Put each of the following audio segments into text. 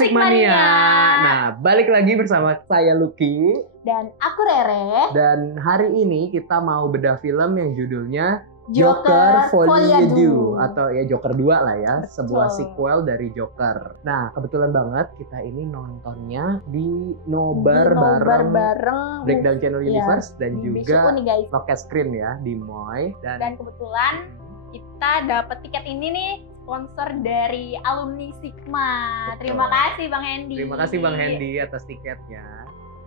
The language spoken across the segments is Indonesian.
Musik Mania. Nah, balik lagi bersama saya Lucky dan aku Rere. Dan hari ini kita mau bedah film yang judulnya Joker Folie Deux. atau ya Joker 2 lah ya, Betul. sebuah sequel dari Joker. Nah, kebetulan banget kita ini nontonnya di nobar bareng Breakdown Channel Universe dan juga nih, guys. Loket Screen ya di Moy Dan kebetulan kita dapat tiket ini nih sponsor dari alumni Sigma. Betul. Terima kasih Bang Hendy. Terima kasih Bang Hendy atas tiketnya.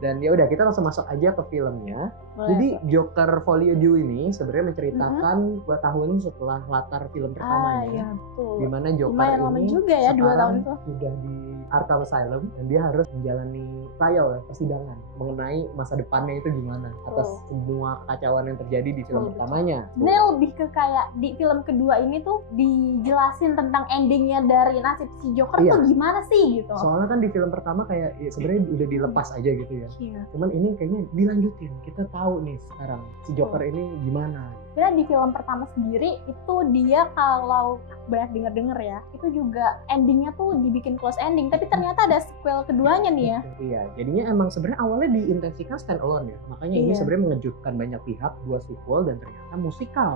Dan ya udah kita langsung masuk aja ke filmnya. Boleh. Jadi Joker Folie Deux ini sebenarnya menceritakan 2 tahun setelah latar film pertamanya. Iya, betul. Di mana Joker Lumayan ini lama juga ya 2 tahun tuh. Sudah di Arkham Asylum dan dia harus menjalani trial ya, persidangan mengenai masa depannya itu gimana atas semua kekacauan yang terjadi di film pertamanya. Sebenarnya lebih ke kayak di film kedua ini tuh dijelasin tentang endingnya dari nasib si Joker tuh gimana sih gitu. Soalnya kan di film pertama kayak ya sebenarnya udah dilepas aja gitu ya. Iya. Cuman ini kayaknya dilanjutin. Kita tahu nih sekarang si Joker ini gimana. Sebenarnya di film pertama sendiri itu dia kalau banyak denger ya, itu juga endingnya tuh dibikin close ending. Tapi ternyata ada sequel keduanya nih ya. Iya, jadinya emang sebenarnya awalnya diintensikan stand alone ya. Makanya ini sebenarnya mengejutkan banyak pihak, 2 sequel dan ternyata musikal.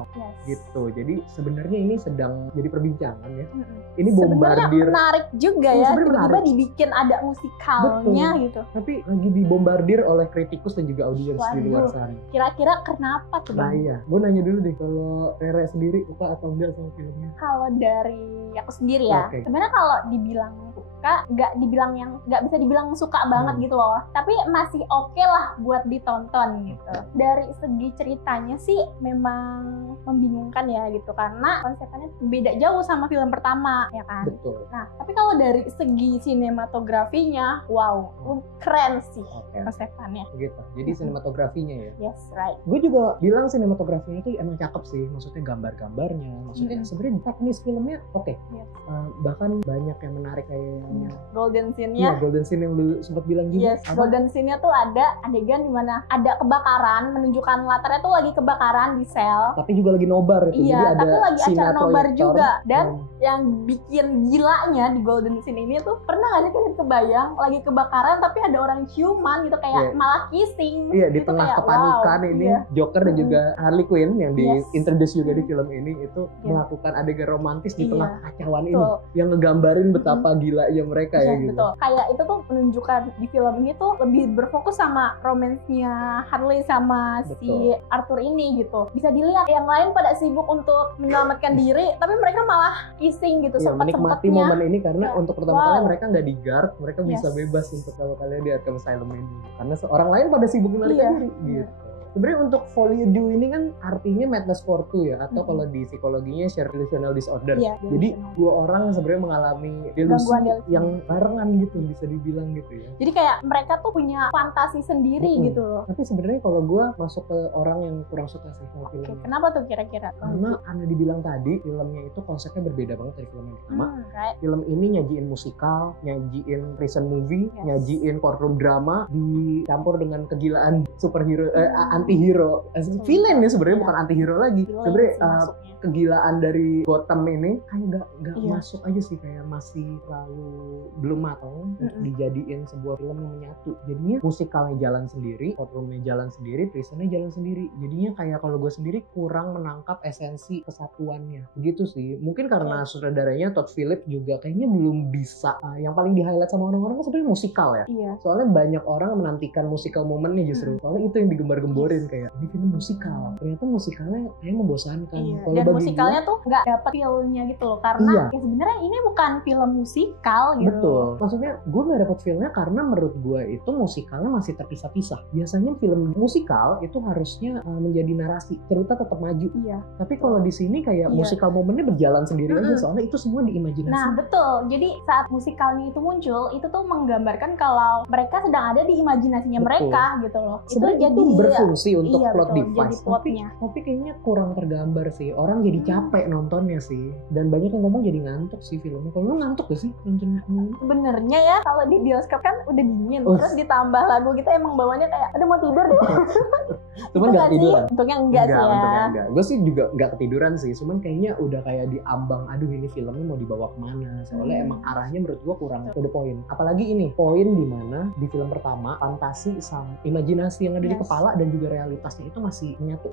Gitu. Jadi sebenarnya ini sedang jadi perbincangan ya. Ini bombardir. Sebenarnya menarik juga ya. Tiba-tiba dibikin ada musikalnya. Betul. Gitu. Tapi lagi dibombardir oleh kritikus dan juga audiens di luar sana. Kira-kira kenapa tuh? Nah iya, gue nanya dulu deh, kalau Rere sendiri suka atau enggak sama filmnya? Kalau dari aku sendiri ya, sebenarnya kalau dibilang suka, nggak bisa dibilang suka banget gitu loh. Tapi masih oke lah buat ditonton gitu. Dari segi ceritanya sih memang membingungkan ya gitu, karena konsepnya beda jauh sama film pertama ya kan. Betul. Nah, tapi kalau dari segi sinematografinya, wow, keren sih konsepnya. Begitu. Jadi sinematografinya ya. Yes, right. Gue juga bilang sinematografinya itu emang cakep sih, maksudnya gambar-gambarnya, maksudnya sebenarnya teknis filmnya oke. Bahkan banyak yang menarik kayak golden scene-nya. Iya, golden scene yang lu sempat bilang juga. Yes, golden scene-nya tuh ada adegan di mana ada kebakaran, menunjukkan latarnya tuh lagi kebakaran di sel. Tapi juga lagi nobar itu. Iya, jadi tapi ada lagi acara nobar juga. Dan yang bikin gilanya di golden scene ini tuh, pernah gak sih kalian kebayang lagi kebakaran tapi ada orang ciuman gitu, kayak malah kissing. Iya, di gitu, tengah kepanikan ini Joker dan juga Harley Quinn yang di-introduce juga di film ini itu melakukan adegan romantis di tengah kekacauan ini, yang ngegambarin betapa gilanya mereka ya gitu. Betul. Kayak itu tuh menunjukkan di film ini tuh lebih berfokus sama romansnya Harley sama si Arthur ini gitu. Bisa dilihat yang lain pada sibuk untuk menyelamatkan diri, tapi mereka malah kissing gitu. Menikmati momen ini karena untuk pertama kali mereka nggak di guard, mereka bisa bebas untuk pertama kali di Arkham Asylum ini. Karena orang lain pada sibuk melarikan diri gitu. Sebenarnya untuk Folie Deux ini kan artinya madness for two ya, atau kalau di psikologinya shared delusional disorder. Jadi 2 orang sebenarnya mengalami delusi yang barengan gitu, bisa dibilang gitu ya. Jadi kayak mereka tuh punya fantasi sendiri gitu loh. Tapi sebenarnya kalau gue masuk ke orang yang kurang suka sih sama filmnya. Kenapa tuh kira-kira? Karena dibilang tadi filmnya itu konsepnya berbeda banget dari film yang pertama. Film ini nyajiin musikal, nyajiin prison movie, nyajiin courtroom drama, dicampur dengan kegilaan superhero, anti-hero, villain ya sebenarnya, bukan anti-hero lagi. Sebenarnya kegilaan dari Gotham ini kayak gak masuk aja sih, kayak masih terlalu belum matang untuk dijadiin sebuah film yang menyatu. Jadinya musikalnya jalan sendiri, courtroomnya jalan sendiri, prisonnya jalan sendiri. Jadinya kayak kalau gue sendiri kurang menangkap esensi kesatuannya. Begitu sih. Mungkin karena sutradaranya Todd Phillips juga kayaknya belum bisa. Yang paling di-highlight sama orang-orang kan sebenarnya musikal ya. Soalnya banyak orang menantikan musikal momennya justru. Soalnya itu yang digembar-gemborin kayak ini film musikal. Ternyata musikalnya kayak membosankan. Dan musikalnya tuh nggak dapet feel-nya gitu loh, karena ya sebenarnya ini bukan film musikal gitu. Betul. Maksudnya gue nggak dapet feel-nya karena menurut gue itu musikalnya masih terpisah-pisah. Biasanya film musikal itu harusnya menjadi narasi, cerita tetap maju. Tapi kalau di sini kayak musikal momennya berjalan sendiri aja, soalnya itu semua diimajinasi. Nah betul. Jadi saat musikalnya itu muncul, itu tuh menggambarkan kalau mereka sedang ada di imajinasinya mereka gitu loh. Sebenarnya itu jadi fungsi untuk plot betul, device. jadi plotnya. Tapi kayaknya kurang tergambar sih. Orang jadi capek nontonnya sih. Dan banyak yang ngomong jadi ngantuk sih filmnya. Kalau lu ngantuk gak sih nonton film? Sebenarnya ya kalau di bioskop kan udah dingin, terus ditambah lagu kita emang bawaannya kayak aduh mau tidur deh. Cuman gak ketiduran. Untungnya enggak sih ya. Untungnya enggak. Gue sih juga gak ketiduran sih. Cuman kayaknya udah kayak diambang, aduh ini filmnya mau dibawa kemana. Soalnya emang arahnya menurut gue kurang to the point. Apalagi ini poin dimana di film pertama fantasi sama imajinasi yang ada di kepala dan juga realitasnya itu masih menyatu,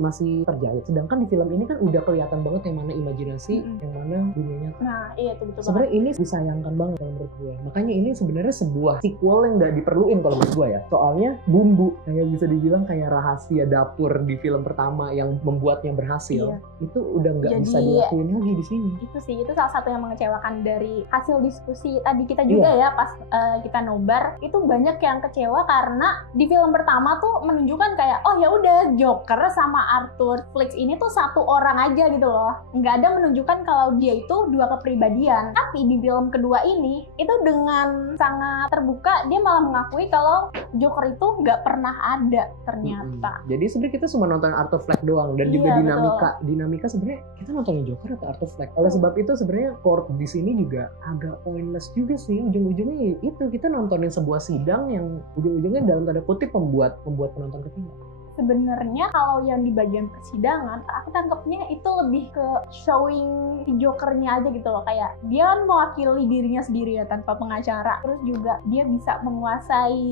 masih terjahit. Sedangkan di film ini kan udah kelihatan banget yang mana imajinasi, yang mana dunia nyata. Nah iya itu betul. Sebenarnya ini disayangkan banget kalau menurut gue. Makanya ini sebenarnya sebuah sequel yang nggak diperluin kalau menurut gue ya. Soalnya bumbu kayak bisa dibilang kayak rahasia dapur di film pertama yang membuatnya berhasil itu udah nggak bisa dilakuin lagi di sini. Itu sih, itu salah satu yang mengecewakan dari hasil diskusi tadi kita juga ya pas kita nobar. Itu banyak yang kecewa karena di film pertama tuh menunjukkan kayak oh ya udah Joker sama Arthur Fleck ini tuh satu orang aja gitu loh. Nggak ada menunjukkan kalau dia itu dua kepribadian. Tapi di film kedua ini itu dengan sangat terbuka dia malah mengakui kalau Joker itu nggak pernah ada ternyata. Jadi sebenarnya kita cuma nonton Arthur Fleck doang dan juga dinamika sebenarnya kita nontonin Joker atau Arthur Fleck. Oleh sebab itu sebenarnya court di sini juga agak pointless juga sih. Ujung-ujungnya itu kita nontonin sebuah sidang yang ujung-ujungnya dalam tanda kutip membuat penonton ketiga. Sebenarnya kalau yang di bagian persidangan, aku tangkapnya itu lebih ke showing si Jokernya aja gitu loh. Kayak dia kan mewakili dirinya sendiri ya tanpa pengacara. Terus juga dia bisa menguasai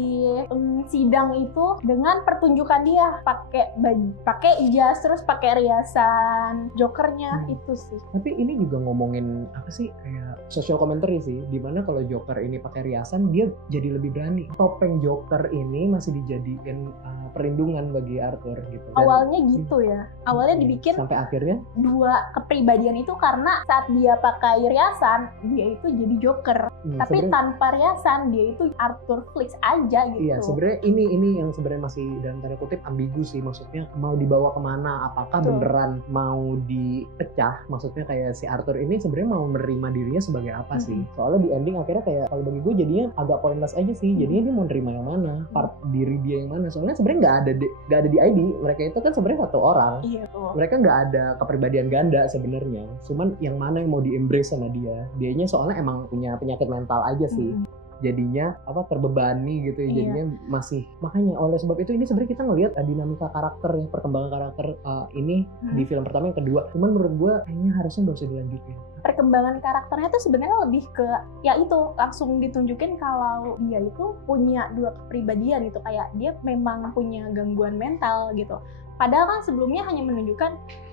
sidang itu dengan pertunjukan dia pakai jas terus pakai riasan Jokernya itu sih. Tapi ini juga ngomongin apa sih kayak social commentary sih. Dimana kalau Joker ini pakai riasan dia jadi lebih berani. Topeng Joker ini masih dijadikan perlindungan bagi Arthur gitu. Awalnya gitu ya. Awalnya dibikin sampai akhirnya dua kepribadian itu karena saat dia pakai riasan dia itu jadi Joker. Tapi tanpa riasan dia itu Arthur Fleck aja gitu. Iya, sebenarnya ini yang sebenarnya masih dalam tanda kutip ambigu sih. Maksudnya mau dibawa kemana? Apakah beneran mau dipecah? Maksudnya kayak si Arthur ini sebenarnya mau menerima dirinya sebagai apa sih? Soalnya di ending akhirnya kayak kalau bagi gue jadinya agak pointless aja sih. Jadinya dia mau nerima yang mana? Part diri dia yang mana? Soalnya sebenarnya nggak ada di ID. Mereka itu kan sebenarnya satu orang. Iya tuh. Mereka nggak ada kepribadian ganda sebenarnya. Cuman yang mana yang mau di-embrace sama dia. Dianya soalnya emang punya penyakit mental aja sih. Jadinya terbebani gitu ya. Jadinya masih makanya oleh sebab itu ini sebenarnya kita ngelihat dinamika karakter ya, perkembangan karakter ini di film pertama yang kedua. Cuman menurut gue kayaknya harusnya nggak usah dilanjutin. Perkembangan karakternya tuh sebenarnya lebih ke ya itu langsung ditunjukin kalau dia itu punya dua kepribadian gitu, kayak dia memang punya gangguan mental gitu. Padahal kan sebelumnya hanya menunjukkan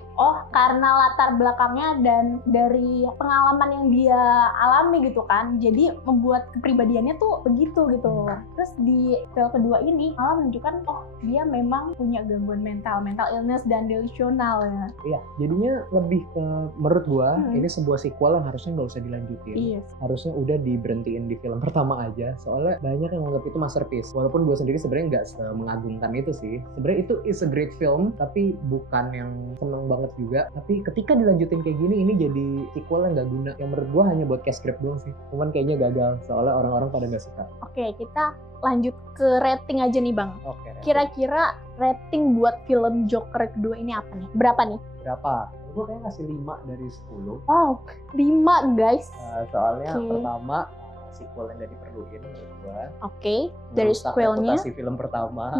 karena latar belakangnya dan dari pengalaman yang dia alami gitu kan, jadi membuat kepribadiannya tuh begitu gitu. Terus di film kedua ini malah menunjukkan dia memang punya gangguan mental illness dan delusional ya. Iya, jadinya lebih ke menurut gua ini sebuah sequel yang harusnya nggak usah dilanjutin. Iya. Harusnya udah diberhentiin di film pertama aja. Soalnya banyak yang menganggap itu masterpiece. Walaupun gua sendiri sebenarnya nggak mengagumkan itu sih. Sebenarnya itu is a great film, tapi bukan yang seneng banget juga. Tapi ketika dilanjutin kayak gini, ini jadi sequel yang gak guna. Yang menurut gue hanya buat cash grab doang sih. Cuman kayaknya gagal, soalnya orang-orang pada gak suka. Oke, kita lanjut ke rating aja nih Bang. Oke. Kira-kira rating buat film Joker kedua ini apa nih? Berapa nih? Berapa? Gue kayaknya ngasih 5 dari 10. Wow, 5 guys. Soalnya pertama sequel yang gak diperluin menurut gue. Oke, dari sequelnya reputasi film pertama.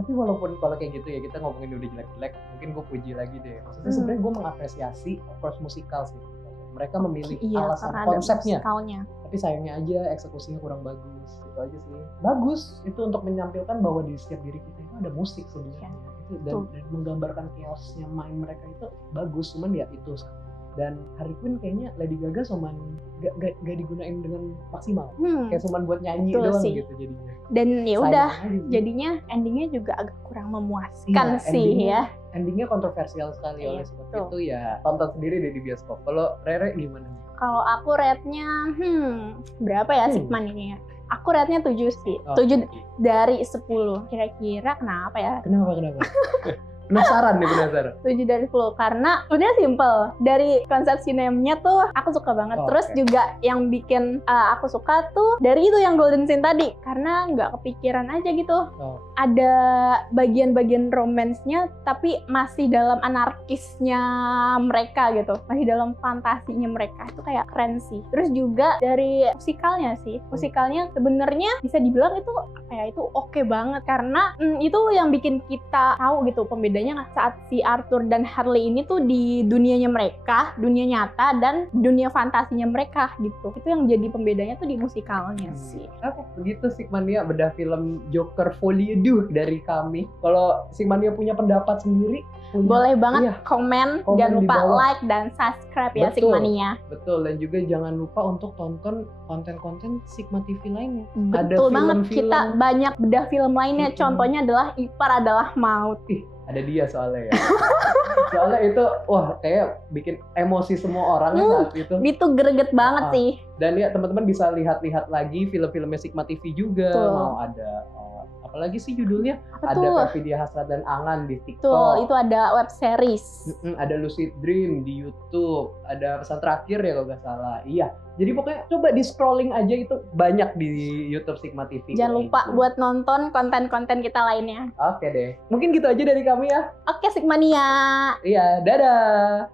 Tapi walaupun kalau kayak gitu ya kita ngomongin udah jelek-jelek, mungkin gue puji lagi deh. Maksudnya sebenarnya gue mengapresiasi approach musikal sih. Mereka memilih alasan konsepnya. Tapi sayangnya aja eksekusinya kurang bagus. Itu aja sih. Bagus itu untuk menyampilkan bahwa di setiap diri kita itu ada musik sebenarnya. Dan menggambarkan chaosnya main mereka itu bagus. Cuman ya itu dan Harley Quinn kayaknya Lady Gaga cuman gak digunain dengan maksimal. Kayak cuman buat nyanyi doang sih. Gitu jadinya. Dan ya udah jadinya endingnya juga agak kurang memuaskan sih ya. Endingnya kontroversial sekali oleh sebab itu ya tonton sendiri deh di bioskop. Kalau Rere gimana? Kalau aku rate-nya berapa ya Sigman ini ya? Aku rate-nya 7 sih. 7 dari 10. Kira-kira kenapa ya? Kenapa? Penasaran nih, penasaran. 7 dari 10 karena sebenarnya simple. Dari konsep sinemnya tuh aku suka banget. Terus juga yang bikin aku suka tuh dari itu yang Golden Scene tadi, karena nggak kepikiran aja gitu. Ada bagian-bagian romansnya tapi masih dalam anarkisnya mereka gitu, masih dalam fantasinya mereka. Itu kayak keren sih. Terus juga dari musikalnya sih, musikalnya sebenarnya bisa dibilang itu apa ya, itu oke banget karena itu yang bikin kita tahu gitu pembedanya saat si Arthur dan Harley ini tuh di dunianya mereka, dunia nyata dan dunia fantasinya mereka gitu. Itu yang jadi pembedanya tuh di musikalnya sih. Oke, begitu Sigmania bedah film Joker Folie Deux dari kami. Kalau Sigmania punya pendapat sendiri, boleh banget komen jangan lupa like dan subscribe ya Sigmania. Betul, dan juga jangan lupa untuk tonton konten-konten Sigma TV lainnya. Betul banget, kita banyak bedah film lainnya. Contohnya adalah Ipar Adalah Maut. Ada dia soalnya ya. Soalnya itu wah kayak bikin emosi semua orang saat itu. Itu greget banget sih. Dan ya teman-teman bisa lihat-lihat lagi film-filmnya Sigma TV juga. Mau ada apalagi sih judulnya? Ada Perfidia Hasrat dan Angan di TikTok. Betul, itu ada web series. Ada Lucid Dream di YouTube. Ada Pesan Terakhir ya kalau nggak salah. Iya. Jadi pokoknya coba di scrolling aja, itu banyak di YouTube Sigma TV. Jangan lupa buat nonton konten-konten kita lainnya. Oke deh. Mungkin gitu aja dari kami ya. Oke Sigmania. Iya, dadah.